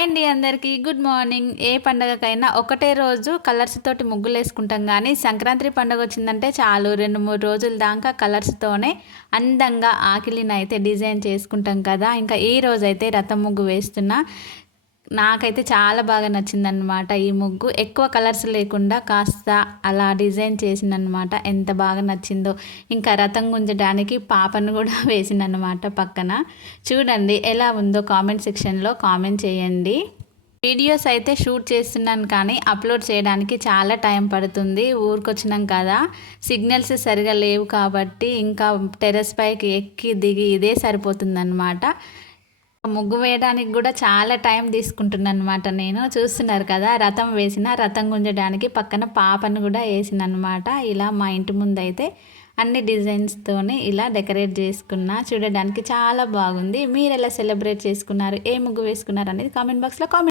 Hi అండి అందరికీ good morning. ఏ పండగకైనా ఒకటే రోజు కలర్స్ తోటి ముగ్గులు వేసుకుంటాం, కానీ సంక్రాంతి పండుగ వచ్చిందంటే చాలు 2-3 రోజుల దాకా కలర్స్తోనే అందంగా ఆకిలిని అయితే డిజైన్ చేసుకుంటాం కదా. ఇంకా ఈ రోజైతే రథం ముగ్గు వేస్తున్నా. నాకైతే చాలా బాగా నచ్చిందనమాట ఈ ముగ్గు. ఎక్కువ కలర్స్ లేకుండా కాస్త అలా డిజైన్ చేసిందనమాట. ఎంత బాగా నచ్చిందో. ఇంకా రథం గుంజడానికి పాపను కూడా వేసిందనమాట పక్కన. చూడండి ఎలా ఉందో కామెంట్ సెక్షన్లో కామెంట్ చేయండి. వీడియోస్ అయితే షూట్ చేస్తున్నాను, కానీ అప్లోడ్ చేయడానికి చాలా టైం పడుతుంది. ఊరికొచ్చినాం కదా, సిగ్నల్స్ సరిగా లేవు కాబట్టి ఇంకా టెర్రస్ పైకి ఎక్కి దిగి ఇదే సరిపోతుందన్నమాట. ముగ్గు వేయడానికి కూడా చాలా టైం తీసుకుంటున్నానమాట. నేను చూస్తున్నారు కదా, రథం గుంజడానికి పక్కన పాపను కూడా వేసిన అనమాట. ఇలా మా ఇంటి ముందు అయితే అన్ని డిజైన్స్తోనే ఇలా డెకరేట్ చేసుకున్నా. చూడడానికి చాలా బాగుంది. మీరు ఎలా సెలబ్రేట్ చేసుకున్నారు, ఏ ముగ్గు వేసుకున్నారు అనేది కామెంట్ బాక్స్లో కామెంట్